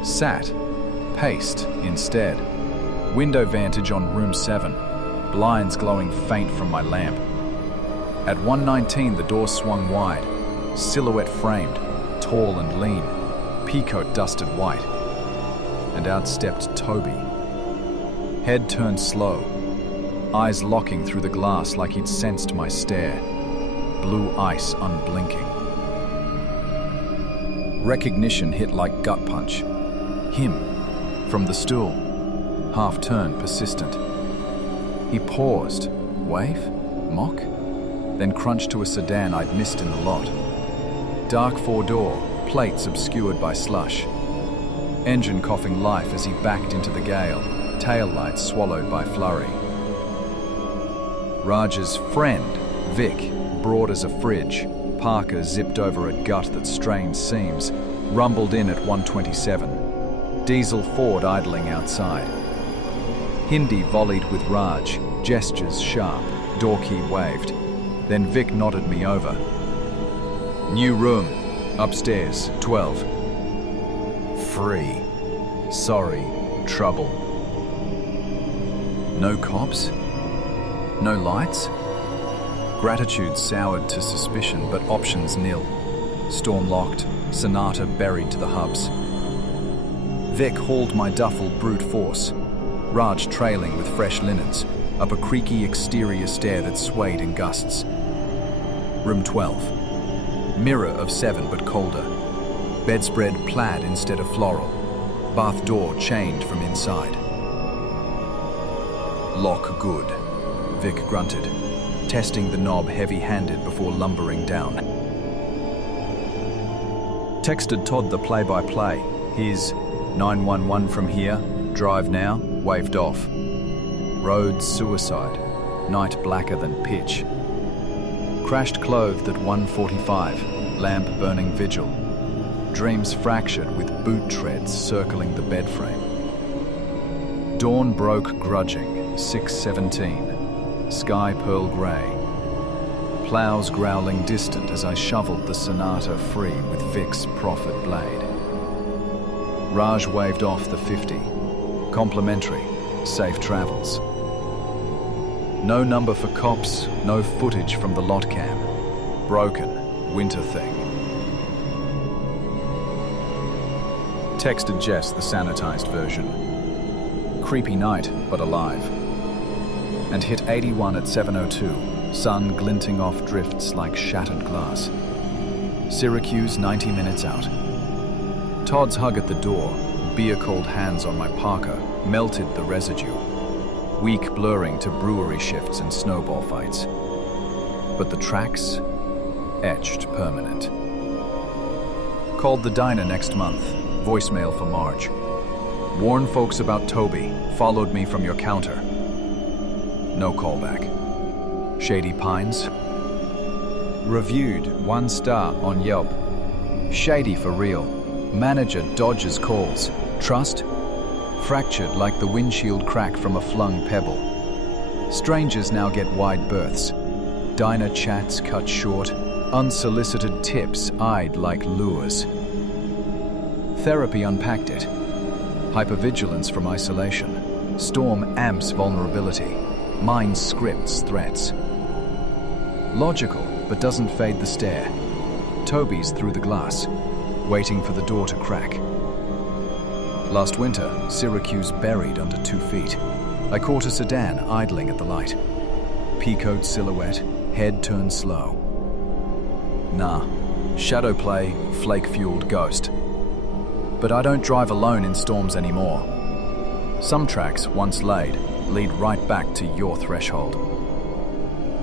Sat, paced instead. Window vantage on room 7, blinds glowing faint from my lamp. At 1:19 the door swung wide, silhouette framed, tall and lean, peacoat dusted white. And out stepped Toby. Head turned slow, eyes locking through the glass like he'd sensed my stare. Blue ice unblinking. Recognition hit like gut punch. Him. From the stool, half-turned, persistent. He paused. Wave? Mock? Then crunched to a sedan I'd missed in the lot. Dark four-door, plates obscured by slush. Engine coughing life as he backed into the gale, taillights swallowed by flurry. Raj's friend, Vic, broad as a fridge, Parker zipped over a gut that strained seams, rumbled in at 127. Diesel Ford idling outside. Hindi volleyed with Raj, gestures sharp, door key waved. Then Vic nodded me over. New room, upstairs, 12. Free. Sorry, trouble. No cops? No lights? Gratitude soured to suspicion, but options nil. Storm locked, Sonata buried to the hubs. Vic hauled my duffel brute force, Raj trailing with fresh linens, up a creaky exterior stair that swayed in gusts. Room 12. Mirror of 7 but colder. Bedspread plaid instead of floral. Bath door chained from inside. Lock good, Vic grunted, testing the knob heavy-handed before lumbering down. Texted Todd the play-by-play. His 911 from here, drive now, waved off. Road suicide, night blacker than pitch. Crashed clothed at 1:45, lamp burning vigil. Dreams fractured with boot treads circling the bed frame. Dawn broke grudging, 6:17. Sky pearl grey. Plows growling distant as I shoveled the Sonata free with Vic's profit blade. Raj waved off the 50. Complimentary, safe travels. No number for cops, no footage from the lot cam. Broken, winter thing. Texted Jess the sanitized version. Creepy night, but alive. And hit 81 at 7:02, sun glinting off drifts like shattered glass. Syracuse 90 minutes out. Todd's hug at the door, beer-cold hands on my parka, melted the residue. Weak blurring to brewery shifts and snowball fights. But the tracks, etched permanent. Called the diner next month, voicemail for Marge. Warn folks about Toby, followed me from your counter. No callback. Shady Pines. Reviewed 1 star on Yelp. Shady for real. Manager dodges calls. Trust? Fractured like the windshield crack from a flung pebble. Strangers now get wide berths. Diner chats cut short. Unsolicited tips eyed like lures. Therapy unpacked it. Hypervigilance from isolation. Storm amps vulnerability. Mind scripts threats. Logical, but doesn't fade the stare. Toby's through the glass, waiting for the door to crack. Last winter, Syracuse buried under 2 feet. I caught a sedan idling at the light. Peacoat silhouette, head turned slow. Nah, shadow play, flake-fueled ghost. But I don't drive alone in storms anymore. Some tracks, once laid, lead right back to your threshold.